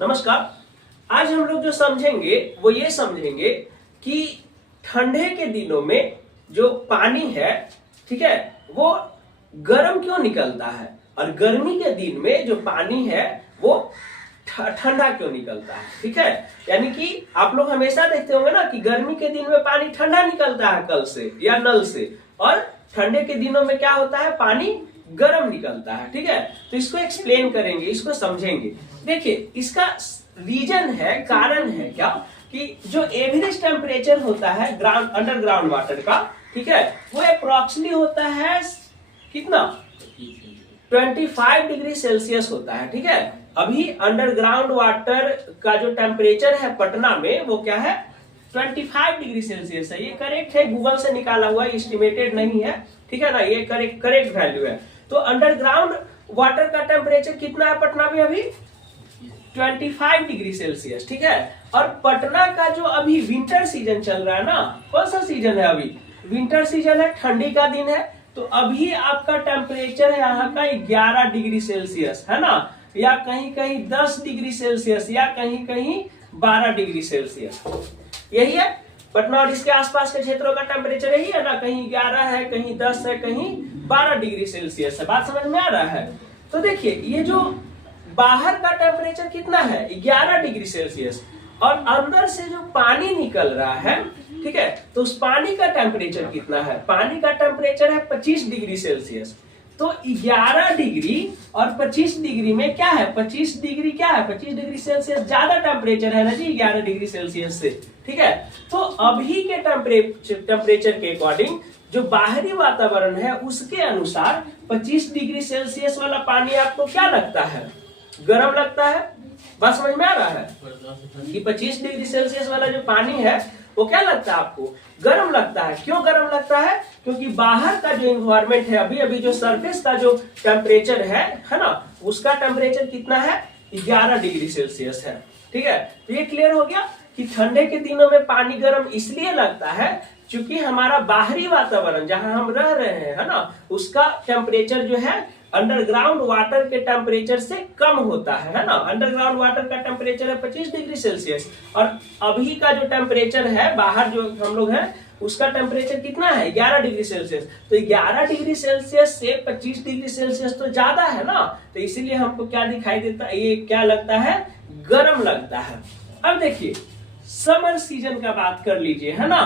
नमस्कार। आज हम लोग जो समझेंगे वो ये समझेंगे कि ठंडे के दिनों में जो पानी है, ठीक है, वो गर्म क्यों निकलता है और गर्मी के दिन में जो पानी है वो ठंडा क्यों निकलता है। ठीक है, यानी कि आप लोग हमेशा देखते होंगे ना कि गर्मी के दिन में पानी ठंडा निकलता है कल से या नल से, और ठंडे के दिनों में क्या होता है, पानी गर्म निकलता है। ठीक है, तो इसको एक्सप्लेन करेंगे, इसको समझेंगे। देखिए, इसका रीजन है, कारण है क्या कि जो एवरेज टेम्परेचर होता है ग्राउंड अंडरग्राउंड वाटर का, ठीक है, वो अप्रोक्सीमेटली होता है कितना, 25 डिग्री सेल्सियस होता है। ठीक है, अभी अंडरग्राउंड वाटर का जो टेम्परेचर है पटना में वो क्या है, 25 डिग्री सेल्सियस है। ये करेक्ट है, गूगल से निकाला हुआ, एस्टिमेटेड नहीं है। ठीक है ना, ये करेक्ट वैल्यू है। तो अंडरग्राउंड वाटर का टेम्परेचर कितना है पटना में अभी, 25 डिग्री सेल्सियस। ठीक है, और पटना का जो अभी विंटर सीजन चल रहा है ना, कौन सा सीजन है अभी, विंटर सीजन है, ठंडी का दिन है। तो अभी आपका टेम्परेचर है यहाँ का 11 डिग्री सेल्सियस, है ना, या कहीं कहीं 10 डिग्री सेल्सियस, या कहीं कहीं 12 डिग्री सेल्सियस। यही है पटना और इसके आसपास के क्षेत्रों का टेम्परेचर यही है ना, कहीं 11 है, कहीं 10 है, कहीं 12 डिग्री सेल्सियस है। बात समझ में आ रहा है। तो देखिए, ये जो बाहर का टेम्परेचर कितना है, 11 डिग्री सेल्सियस, और अंदर से जो पानी निकल रहा है, ठीक है, तो उस पानी का टेम्परेचर कितना है, पानी का टेम्परेचर है 25 डिग्री सेल्सियस। तो 11 डिग्री और 25 डिग्री में क्या है, 25 डिग्री क्या है, 25 डिग्री सेल्सियस ज्यादा टेम्परेचर है ना जी 11 डिग्री सेल्सियस से। ठीक है, तो अभी के टेम्परेचर के अकॉर्डिंग जो बाहरी वातावरण है उसके अनुसार 25 डिग्री सेल्सियस वाला पानी आपको क्या लगता है, गर्म लगता है। बात समझ में आ रहा है कि 25 डिग्री सेल्सियस वाला जो पानी है वो क्या लगता है आपको, गर्म लगता है। क्यों गर्म लगता है, क्योंकि बाहर का जो इन्वायरमेंट है, अभी जो सरफेस का जो टेम्परेचर है ना, उसका टेम्परेचर कितना है, 11 डिग्री सेल्सियस है। ठीक है, तो ये क्लियर हो गया कि ठंडे के दिनों में पानी गर्म इसलिए लगता है क्योंकि हमारा बाहरी वातावरण जहां हम रह रहे हैं, है ना, उसका टेम्परेचर जो है अंडरग्राउंड वाटर के टेम्परेचर से कम होता है ना। अंडरग्राउंड वाटर का टेम्परेचर है 25 डिग्री सेल्सियस, और अभी का जो टेम्परेचर है बाहर जो हम लोग हैं उसका टेम्परेचर कितना है, 11 डिग्री सेल्सियस। तो 11 डिग्री सेल्सियस से 25 डिग्री सेल्सियस तो ज्यादा है ना, तो इसीलिए हमको क्या दिखाई देता है, ये क्या लगता है, गर्म लगता है। अब देखिए, समर सीजन का बात कर लीजिए, है ना,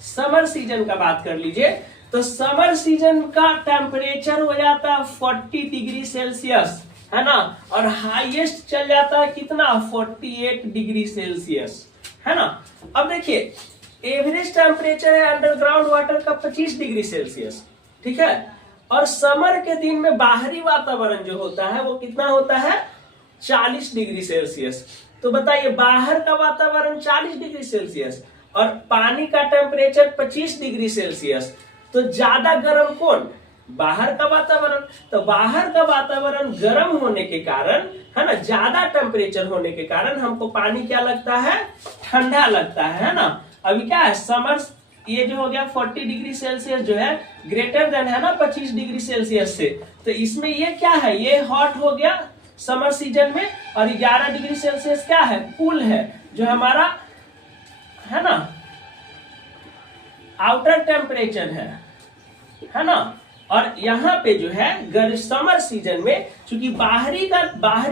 समर सीजन का बात कर लीजिए, तो समर सीजन का टेम्परेचर हो जाता है 40 डिग्री सेल्सियस, है ना, और हाईएस्ट चल जाता है कितना, 48 डिग्री सेल्सियस, है ना। अब देखिए, एवरेज टेम्परेचर है अंडरग्राउंड वाटर का 25 डिग्री सेल्सियस, ठीक है, और समर के दिन में बाहरी वातावरण जो होता है वो कितना होता है, 40 डिग्री सेल्सियस। तो बताइए, बाहर का वातावरण 40 डिग्री सेल्सियस और पानी का टेम्परेचर 25 डिग्री सेल्सियस, तो ज्यादा गर्म कौन, बाहर का वातावरण। तो बाहर का वातावरण गर्म होने के कारण, है ना, ज्यादा टेम्परेचर होने के कारण हमको पानी क्या लगता है, ठंडा लगता है ना। अभी क्या है, समर ये जो हो गया 40 डिग्री सेल्सियस जो है ग्रेटर देन है ना 25 डिग्री सेल्सियस से, तो इसमें ये क्या है, ये हॉट हो गया समर सीजन में, और 11 डिग्री सेल्सियस क्या है, कूल है, जो हमारा है ना आउटर टेम्परेचर है ना। और यहाँ पे जो है समर सीजन में चूंकि बाहरी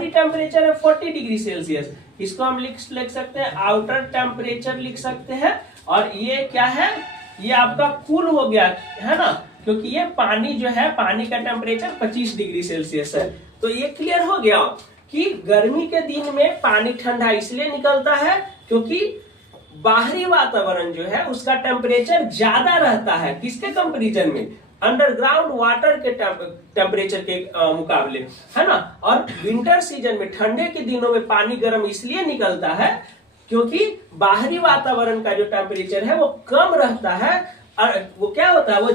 टेम्परेचर है 40 डिग्री सेल्सियस, इसको हम लिख सकते हैं आउटर टेम्परेचर लिख सकते हैं, और ये क्या है, ये आपका कूल हो गया, है ना, क्योंकि ये पानी जो है, पानी का टेम्परेचर 25 डिग्री सेल्सियस है। तो ये क्लियर हो गया कि गर्मी के दिन में पानी ठंडा इसलिए निकलता है क्योंकि बाहरी वातावरण जो है उसका टेम्परेचर ज्यादा रहता है, किसके कंपैरिजन में, अंडरग्राउंड वाटर के टेम्परेचर के मुकाबले, है ना। और विंटर सीजन में, ठंडे के दिनों में पानी गर्म इसलिए निकलता है क्योंकि बाहरी वातावरण का जो टेम्परेचर है वो कम रहता है, और वो क्या होता है, वो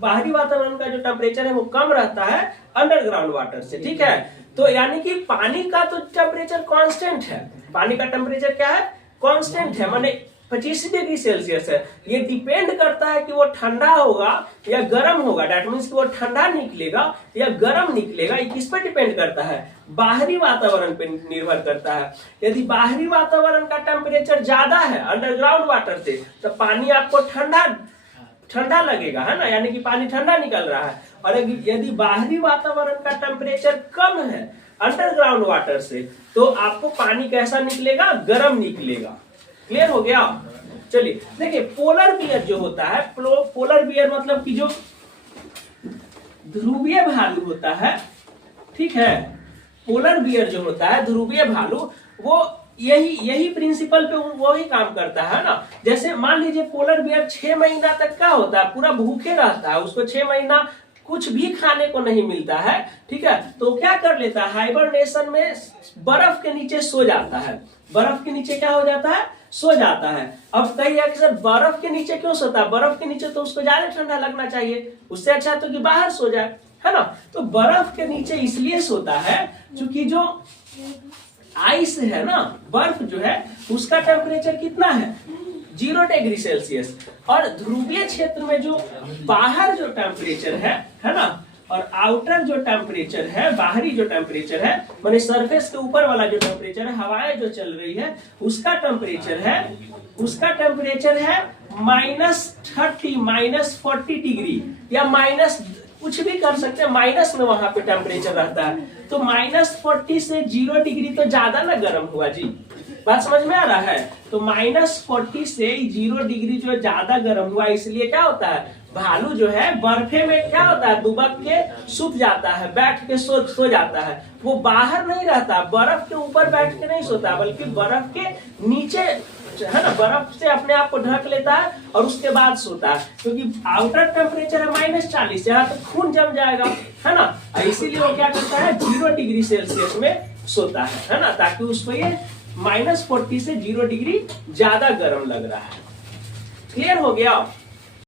बाहरी वातावरण का जो टेम्परेचर है वो कम रहता है अंडरग्राउंड वाटर से। ठीक है, तो यानी कि पानी का तो टेम्परेचर कांस्टेंट है, पानी का टेम्परेचर क्या है, कांस्टेंट है, माने 25 डिग्री सेल्सियस है। ये डिपेंड करता है कि वो ठंडा होगा या गर्म होगा। दैट मीन्स कि वो ठंडा निकलेगा या गर्म निकलेगा, ये किस पे डिपेंड करता है? बाहरी वातावरण पे निर्भर करता है। यदि बाहरी वातावरण का टेम्परेचर ज्यादा है अंडरग्राउंड वाटर से, तो पानी आपको ठंडा लगेगा, है ना, यानी कि पानी ठंडा निकल रहा है। और यदि बाहरी वातावरण का टेम्परेचर कम है अंडरग्राउंड वाटर से, तो आपको पानी कैसा निकलेगा? गर्म निकलेगा। क्लियर हो गया? चलिए देखिए, पोलर बियर जो होता है, पोलर बियर मतलब कि जो ध्रुवीय भालू होता है, ठीक है, पोलर बियर जो होता है ध्रुवीय भालू, वो यही प्रिंसिपल पे वो ही काम करता है ना। जैसे मान लीजिए पोलर बियर 6 महीना तक क्या होता है? पूरा भूखे रहता है, उसको 6 महीना कुछ भी खाने को नहीं मिलता है, ठीक है, तो क्या कर लेता है? हाइबरनेशन में बर्फ के नीचे सो जाता है। बर्फ के नीचे क्या हो जाता है? सो जाता है। अब कहिए कि सर बर्फ के नीचे क्यों सोता है? बर्फ के नीचे तो उसको ज्यादा ठंडा लगना चाहिए, उससे अच्छा तो कि बाहर सो जाए, है ना। तो बर्फ के नीचे इसलिए सोता है क्योंकि जो आइस है ना, बर्फ जो है उसका टेम्परेचर कितना है? 0 डिग्री सेल्सियस। और ध्रुवीय क्षेत्र में जो बाहर जो टेम्परेचर है ना, और आउटर जो टेम्परेचर है, बाहरी जो टेम्परेचर है, माने सरफेस के ऊपर वाला जो टेम्परेचर है, हवाएं जो चल रही है, उसका टेम्परेचर है -30 -40 डिग्री, या माइनस कुछ भी कर सकते हैं, माइनस में वहां पे टेम्परेचर रहता है। तो -40 से 0 डिग्री तो ज्यादा ना गर्म हुआ जी, बात समझ में आ रहा है? तो -40 से 0 डिग्री जो ज्यादा गर्म हुआ, इसलिए क्या होता है? भालू जो है बर्फे में क्या होता है? दुबक के सूत जाता है, बैठ के सो जाता है। वो बाहर नहीं रहता, बर्फ के ऊपर बैठ के नहीं सोता, बल्कि बर्फ के नीचे, है ना, बर्फ से अपने आप को ढक लेता है और उसके बाद सोता है। क्योंकि आउटर टेम्परेचर है -40, यहाँ तो खून जम जाएगा, है ना, इसीलिए वो क्या करता है? 0 डिग्री सेल्सियस में सोता है ना, ताकि उसको ये -40 से 0 डिग्री ज्यादा गर्म लग रहा है। क्लियर हो गया?